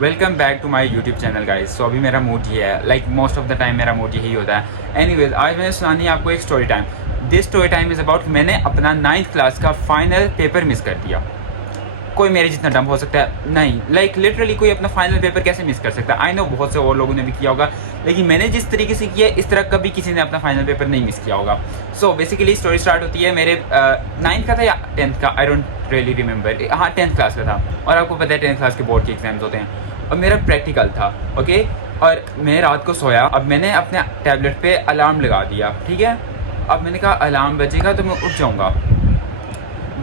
Welcome back to my YouTube channel guys. So अभी मेरा mood ये है, like most of the time मेरा मूड यही होता है। एनीवेज, आज मैंने सुनानी है आपको एक story time. This story time is about मैंने अपना 9th क्लास का फाइनल पेपर मिस कर दिया। कोई मेरे जितना डम हो सकता है नहीं, लाइक लिटरली कोई अपना फाइनल पेपर कैसे मिस कर सकता है। आई नो बहुत से और लोगों ने भी किया होगा, लेकिन मैंने जिस तरीके से किया इस तरह कभी किसी ने अपना फाइनल पेपर नहीं मिस किया होगा। सो बेसिकली स्टोरी स्टार्ट होती है मेरे 9th का था या 10th का, आई डोंट रियली रिमेंबर। हाँ 10th क्लास का था, और आपको पता है 10th क्लास के बोर्ड के एग्जाम्स होते हैं, और मेरा प्रैक्टिकल था। ओके, और मैं रात को सोया। अब मैंने अपने टैबलेट पे अलार्म लगा दिया, ठीक है। अब मैंने कहा अलार्म बजेगा तो मैं उठ जाऊँगा,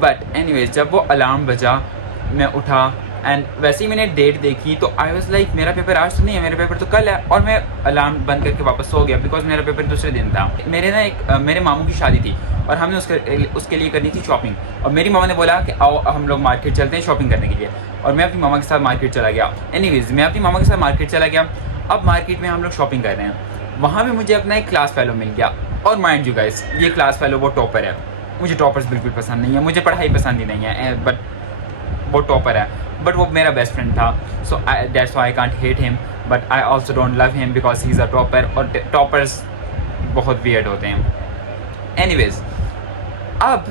बट एनीवेज जब वो अलार्म बजा मैं उठा, एंड वैसे ही मैंने डेट देखी तो आई वाज लाइक मेरा पेपर आज तो नहीं है, मेरा पेपर तो कल है। और मैं अलार्म बंद करके वापस सो गया, बिकॉज मेरा पेपर दूसरे दिन था। मेरे ना मेरे मामू की शादी थी, और हमने उसके लिए करनी थी शॉपिंग। और मेरी मामा ने बोला कि आओ हम लोग मार्केट चलते हैं शॉपिंग करने के लिए, और मैं अपनी मामा के साथ मार्केट चला गया। एनीवेज मैं अपनी मामा के साथ मार्केट चला गया। अब मार्केट में हम लोग शॉपिंग कर रहे हैं, वहाँ भी मुझे अपना एक क्लास फेलो मिल गया। और माइंड यू गाइस, ये क्लास फेलो वो टॉपर है। मुझे टॉपर्स बिल्कुल पसंद नहीं है, मुझे पढ़ाई पसंद ही नहीं है, बट वो टॉपर है, बट वो मेरा बेस्ट फ्रेंड था। So that's why I can't hate him, but I also don't love him because he is a topper, और टॉपर्स बहुत वियर्ड होते हैं। एनीवेज अब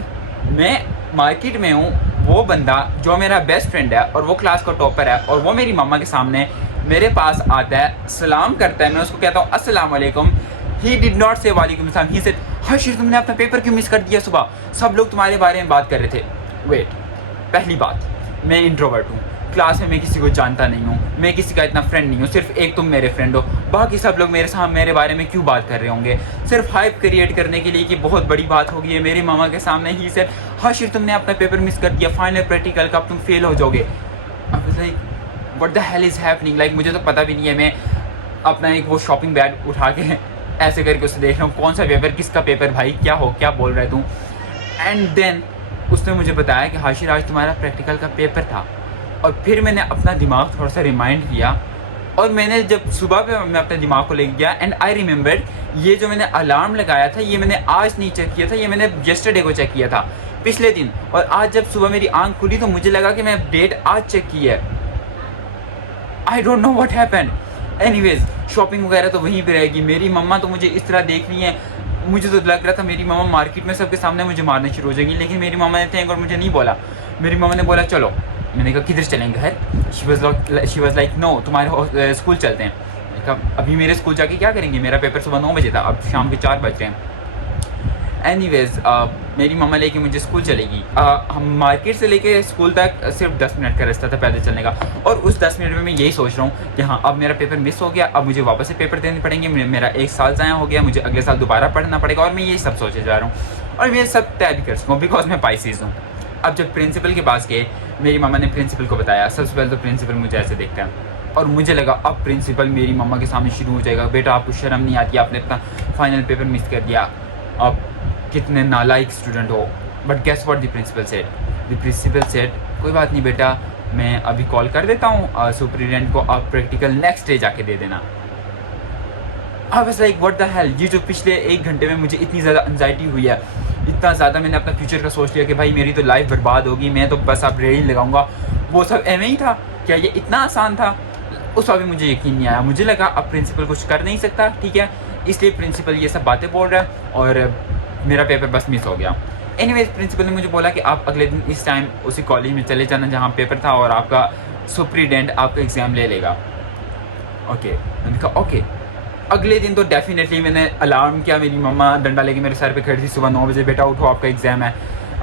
मैं मार्केट में हूँ, वो बंदा जो मेरा बेस्ट फ्रेंड है और वो क्लास का टॉपर है, और वो मेरी मम्मा के सामने मेरे पास आता है, सलाम करता है। मैं उसको कहता हूँ अस्सलाम वालेकुम। ही डिड नॉट से वालेकुम सलाम, ही सेड हर्षित तुमने अपना पेपर क्यों मिस कर दिया सुबह, सब लोग तुम्हारे बारे में बात कर रहे थे। वेट, पहली बात, मैं इंट्रोवर्ट हूँ, क्लास में मैं किसी को जानता नहीं हूँ, मैं किसी का इतना फ्रेंड नहीं हूँ, सिर्फ एक तुम मेरे फ्रेंड हो। बाकी सब लोग मेरे बारे में क्यों बात कर रहे होंगे, सिर्फ हाइप क्रिएट करने के लिए कि बहुत बड़ी बात होगी है मेरी मामा के सामने। ही से हर्षित तुमने अपना पेपर मिस कर दिया, फाइनल प्रैक्टिकल का, अब तुम फेल हो जाओगे। अब like what the hell is happening, like मुझे तो पता भी नहीं है। मैं अपना एक वो शॉपिंग बैग उठा के ऐसे करके उसे देख रहा हूँ, कौन सा पेपर, किसका पेपर, भाई क्या बोल रहा है तू। एंड देन उसने मुझे बताया कि हाशिर आज तुम्हारा प्रैक्टिकल का पेपर था। और फिर मैंने अपना दिमाग थोड़ा सा रिमाइंड किया, और मैंने जब सुबह पे मैं अपने दिमाग को ले गया, एंड आई रिमेंबर्ड ये जो मैंने अलार्म लगाया था ये मैंने आज नहीं चेक किया था, ये मैंने येस्टरडे को चेक किया था, पिछले दिन। और आज जब सुबह मेरी आंख खुली तो मुझे लगा कि मैं डेट आज चेक की है। I don't know what happened. Anyways shopping वगैरह तो वहीं पे रहेगी। मेरी मम्मा तो मुझे इस तरह देख रही है, मुझे तो लग रहा था मेरी मामा मार्केट में सबके सामने मुझे मारने शुरू हो जाएगी, लेकिन मेरी मामा ने थैंक और मुझे नहीं बोला। मेरी मामा ने बोला चलो। मैंने कहा किधर चलेंगे घर। शी वाज लाइक नो तुम्हारे स्कूल चलते हैं। मैंने कहा अभी मेरे स्कूल जाके क्या करेंगे, मेरा पेपर सुबह 9 बजे था, अब शाम के 4 बज रहे हैं। एनीवेज मेरी मम्मा लेके मुझे स्कूल चलेगी। हम मार्केट से लेके स्कूल तक सिर्फ 10 मिनट का रास्ता था पैदल चलने का, और उस 10 मिनट में मैं यही सोच रहा हूँ कि हाँ अब मेरा पेपर मिस हो गया, अब मुझे वापस से पेपर देने पड़ेंगे, मेरा 1 साल ज़ाया हो गया, मुझे अगले साल दोबारा पढ़ना पड़ेगा, और मैं यही सब सोचे जा रहा हूँ, और मैं सब तय भी कर सकूँ बिकॉज मैं पाइसेस हूँ। अब जब प्रिंसिपल के पास गए, मेरी मम्मा ने प्रिंसिपल को बताया। सबसे पहले तो प्रिंसिपल मुझे ऐसे देखता है, और मुझे लगा अब प्रिंसिपल मेरी मम्मा के सामने शुरू हो जाएगा, बेटा आपको शर्म नहीं आती, आपने अपना फाइनल पेपर मिस कर दिया, अब कितने नालायक स्टूडेंट हो। But guess what the principal said. The principal said कोई बात नहीं बेटा, मैं अभी कॉल कर देता हूँ सुपरिटेंडेंट को, आप प्रैक्टिकल नेक्स्ट डे जाके दे देना। I was like what the hell, ये जो पिछले 1 घंटे में मुझे इतनी ज़्यादा एंजाइटी हुई है, इतना ज़्यादा मैंने अपना फ्यूचर का सोच लिया कि भाई मेरी तो लाइफ बर्बाद होगी, मैं तो बस अब रेल लगाऊंगा, वो सब एवं ही था। क्या ये इतना आसान था? उस वक्त भी मुझे यकीन नहीं आया। मुझे लगा अब प्रिंसिपल कुछ कर नहीं सकता, ठीक है, इसलिए प्रिंसिपल ये सब बातें बोल रहा है, और मेरा पेपर बस मिस हो गया। एनीवेज प्रिंसिपल ने मुझे बोला कि आप अगले दिन इस टाइम उसी कॉलेज में चले जाना जहाँ पेपर था, और आपका सुपरिटेंडेंट आपका एग्ज़ाम ले लेगा। ओके, मैंने कहा ओके। अगले दिन तो डेफिनेटली मैंने अलार्म किया, मेरी मम्मा डंडा लेके मेरे सर पे खड़ी थी सुबह 9 बजे, बेटा उठो आपका एग्ज़ाम है।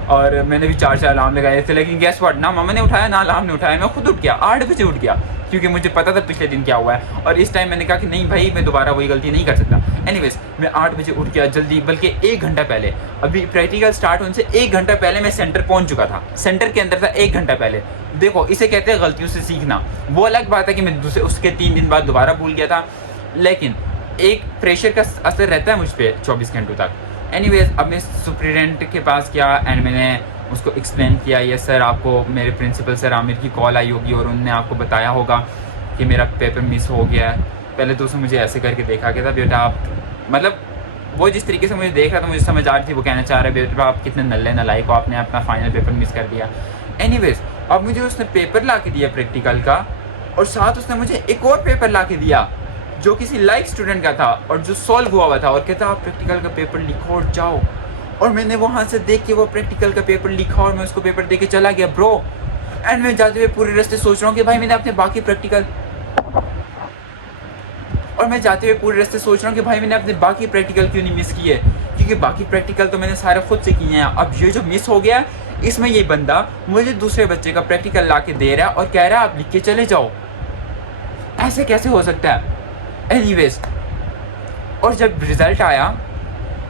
और मैंने भी 4 अलार्म लगाए थे, लेकिन गैस व्हाट, ना मम्मा ने उठाया ना अलार्म ने उठाया। मैं खुद उठ गया, 8 बजे उठ गया, क्योंकि मुझे पता था पिछले दिन क्या हुआ है, और इस टाइम मैंने कहा कि नहीं भाई मैं दोबारा वही गलती नहीं कर सकता। एनीवेज मैं 8 बजे उठ गया जल्दी, बल्कि 1 घंटा पहले, अभी प्रैक्टिकल स्टार्ट होने से 1 घंटा पहले मैं सेंटर पहुंच चुका था। सेंटर के अंदर था 1 घंटा पहले। देखो इसे कहते हैं गलतियों से सीखना। वो अलग बात है कि मैं उसके 3 दिन बाद दोबारा भूल गया था, लेकिन एक प्रेशर का असर रहता है मुझ पर 24 घंटों तक। एनीवेज अब मैं सुपरिटेंडेंट के पास गया, एंड मैंने उसको एक्सप्लेन किया, ये सर आपको मेरे प्रिंसिपल सर आमिर की कॉल आई होगी, और उन्होंने आपको बताया होगा कि मेरा पेपर मिस हो गया है। पहले तो उसने मुझे ऐसे करके देखा कि था बेटा आप, मतलब वो जिस तरीके से मुझे देख रहा था मुझे समझ आ रही थी वो कहना चाह रहा है बेटा आप कितने नल्ले नालायक हो, आपने अपना फाइनल पेपर मिस कर दिया। एनीवेज अब मुझे उसने पेपर ला के दिया प्रैक्टिकल का, और साथ उसने मुझे एक और पेपर ला के दिया जो किसी लाइक स्टूडेंट का था और जो सॉल्व हुआ था, और कहता आप प्रैक्टिकल का पेपर लिखो और जाओ। और मैंने वहाँ से देख के वो प्रैक्टिकल का पेपर लिखा और मैं उसको पेपर दे के चला गया ब्रो। एंड मैं जाते हुए पूरे रास्ते सोच रहा हूँ कि भाई मैंने अपने बाकी प्रैक्टिकल क्यों नहीं मिस किए, क्योंकि बाकी प्रैक्टिकल तो मैंने सारे खुद से किए हैं। अब ये जो मिस हो गया, इसमें ये बंदा मुझे दूसरे बच्चे का प्रैक्टिकल ला के दे रहा है और कह रहा है आप लिख के चले जाओ। ऐसे कैसे हो सकता है? एनीवेज, और जब रिजल्ट आया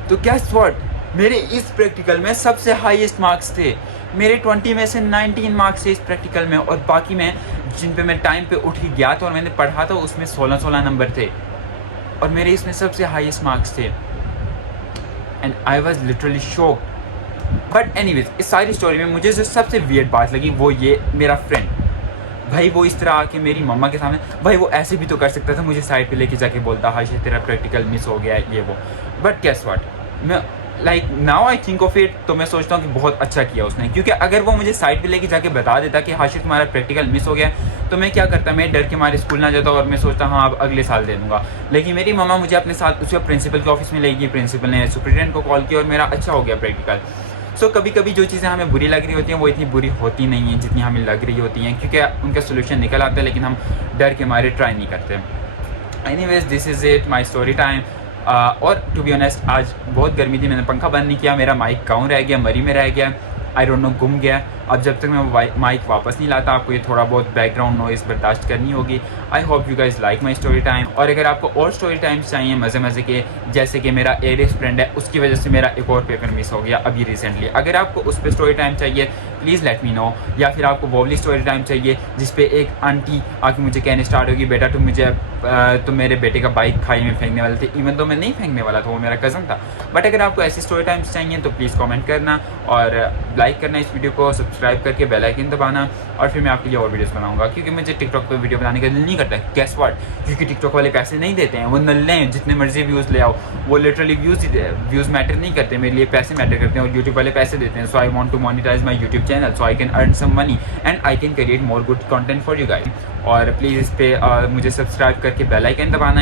तो गेस व्हाट, मेरे इस प्रैक्टिकल में सबसे हाईएस्ट मार्क्स थे। मेरे 20 में से 19 मार्क्स थे इस प्रैक्टिकल में, और बाकी में जिन पे मैं टाइम पे उठ के गया था और मैंने पढ़ा था उसमें 16 नंबर थे, और मेरे इसमें सबसे हाईएस्ट मार्क्स थे। And I was literally shocked. But anyways, इस सारी स्टोरी में मुझे जो सबसे वियर्ड बात लगी वो ये, मेरा फ्रेंड भाई वो इस तरह आके मेरी मम्मा के सामने, भाई वो ऐसे भी तो कर सकता था, मुझे साइड पे लेके जाके बोलता हाशिश तेरा प्रैक्टिकल मिस हो गया है ये वो। बट गेस व्हाट, मैं like now I think of it, तो मैं सोचता हूँ कि बहुत अच्छा किया उसने, क्योंकि अगर वो मुझे साइड पे लेके जाके बता देता कि हाशिश तुम्हारा प्रैक्टिकल मिस हो गया, तो मैं क्या करता, मैं डर के मारे स्कूल ना जाता और मैं सोचता हाँ अब अगले साल दे दूँगा। लेकिन मेरी मम्मा मुझे अपने साथ उसके प्रिंसिपल के ऑफिस में ले गई, प्रिंसिपल ने सुपरिटेंडेंट को कॉल किया और मेरा अच्छा हो गया प्रैक्टिकल। सो कभी कभी जो चीज़ें हमें बुरी लग रही होती हैं वो इतनी बुरी होती नहीं हैं जितनी हमें लग रही होती हैं, क्योंकि उनका सोल्यूशन निकल आता है, लेकिन हम डर के मारे ट्राई नहीं करते। Anyways, this is it my story time. और टू बी ऑनेस्ट आज बहुत गर्मी थी, मैंने पंखा बंद नहीं किया, मेरा माइक गाँव रह गया, मरी में रह गया, आई डोंट नो गुम गया। अब जब तक मैं माइक वापस नहीं लाता आपको ये थोड़ा बहुत बैकग्राउंड नॉइज़ बर्दाश्त करनी होगी। I hope you guys like my story time. और अगर आपको और स्टोरी टाइम्स चाहिए मज़े मज़े के, जैसे कि मेरा एरियस फ्रेंड है उसकी वजह से मेरा एक और पेपर मिस हो गया अभी रिसेंटली, अगर आपको उस पर स्टोरी टाइम चाहिए प्लीज़ लेट मी नो। या फिर आपको वोवली स्टोरी टाइम चाहिए जिस पे एक आंटी आके मुझे कहने स्टार्ट होगी बेटा तुम मेरे बेटे का बाइक खाई में फेंकने वाले थे, इवन तो मैं नहीं फेंकने वाला था, वो मेरा कज़न था। बट अगर आपको ऐसी स्टोरी टाइम्स चाहिए तो प्लीज़ कमेंट करना और लाइक करना इस वीडियो को, सब्सक्राइब करके बेल आइकन दबाना, और फिर मैं आपके लिए और वीडियोस बनाऊंगा, क्योंकि मुझे टिकटॉक पे वीडियो बनाने का दिल नहीं करता। गेस व्हाट, क्योंकि टिकटॉक वाले पैसे नहीं देते हैं, वो नल्ले हैं, जितने मर्जी व्यूज़ ले आओ, वो लिटरली व्यूज़ मैटर नहीं करते, मेरे लिए पैसे मैटर करते हैं और यूट्यूब वाले पैसे देते हैं। So I want to monetise my YouTube channel so I can earn some money and I can create more good content for you guys. और प्लीज़ इस पर मुझे सब्सक्राइब करके बेल आइकन दबाना है।